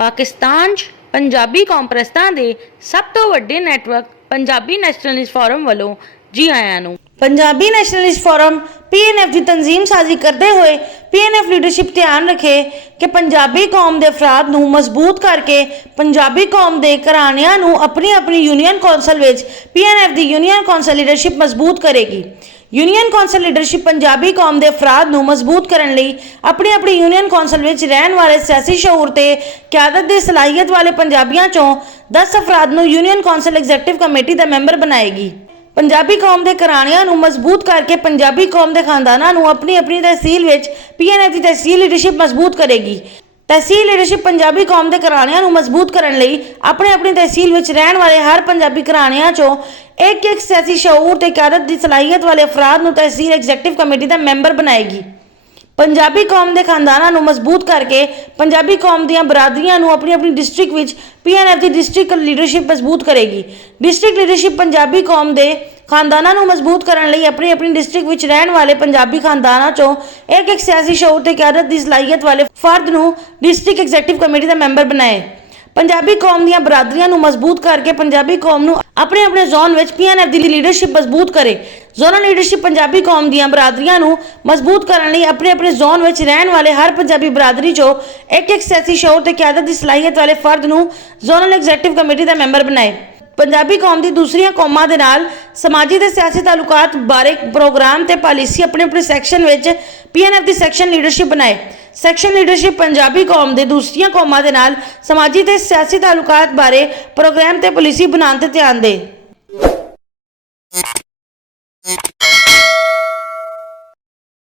पाकिस्तान 'ਚ पंजाबी कॉम्प्रैस्तां दे सब तो वड्डे नैटवर्क पंजाबी नैशनलिस्ट फोरम वालों जी आयां नूं। पंजाबी नैशनलिस्ट फोरम PNF की तंजीम साजी करते हुए PNF लीडरशिप ध्यान रखे कि पंजाबी कौम के अफराद नूं मजबूत करके पंजाबी कौम के घराणियां नूं अपनी अपनी यूनियन कौंसल विच PNF की यूनियन कौंसल लीडरशिप मजबूत करेगी। यूनियन कौंसल लीडरशिप पंजाबी कौम के अफराद नूं मजबूत करने लई अपनी अपनी यूनियन कौंसल विच रहने वाले सियासी शऊर ते क्यादत की सलाहियत वाले पंजाबियों चों 10 अफराद नूं यूनियन कौंसल एग्जैक्टिव कमेटी का मैंबर बनाएगी। पंजाबी कौम के घराणियां नूं मजबूत करके पंजाबी कौम के खानदानां नूं अपनी अपनी तहसील विच PNF की तहसील लीडरशिप मजबूत करेगी। तहसील लीडरशिप पंजाबी कौम के घराणियां नूं मजबूत करने लई अपनी अपनी तहसील विच रहने वाले हर पंजाबी घराणियां चों एक सियासी शऊर ते क्यादत की सलाहियत वाले अफराद नूं तहसील एग्जैक्टिव कमेटी का मैंबर बनाएगी। पंजाबी कौम के खानदानां नूं मजबूत करके पंजाबी कौम दीआं बरादरियां नूं अपनी अपनी डिस्ट्रिक्ट विच PNF की डिस्ट्रिक्ट लीडरशिप मजबूत करेगी। डिस्ट्रिक्ट लीडरशिप पंजाबी कौम के खानदानां नूं मजबूत करने लई अपनी अपनी डिस्ट्रिक्ट विच रहने वाले पंजाबी खानदानां चों एक सियासी शऊर ते क्यादत की सलाहियत वाले फर्द नूं डिस्ट्रिक्ट एग्जैक्टिव कमेटी का मैंबर बनाए। पंजाबी कौम दीआं बरादरियां नूं मजबूत करके पंजाबी कौम नूं अपने अपने जोन विच PNF की लीडरशिप मजबूत करे। जोनल लीडरशिप पंजाबी कौम दीआं बरादरियां नूं मजबूत करने लई अपने अपने जोन विच रहने वाले हर पंजाबी बरादरी चों एक सियासी शऊर ते क्यादत की सलाहियत वाले फर्द नूं जोनल एग्जैक्टिव कमेटी का मैंबर बनाए। पंजाबी कौम की दूसरियां कौमां दे नाल समाजी ते सियासी तालुकात बारे प्रोग्राम ते पॉलिसी अपने अपने सैक्शन विच PNF की सैक्शन लीडरशिप बनाए। सैक्शन लीडरशिप पंजाबी कौम के दूसरियां कौमां दे नाल समाजी ते सियासी तालुकात बारे प्रोग्राम ते पॉलिसी बनाने ते ध्यान दे।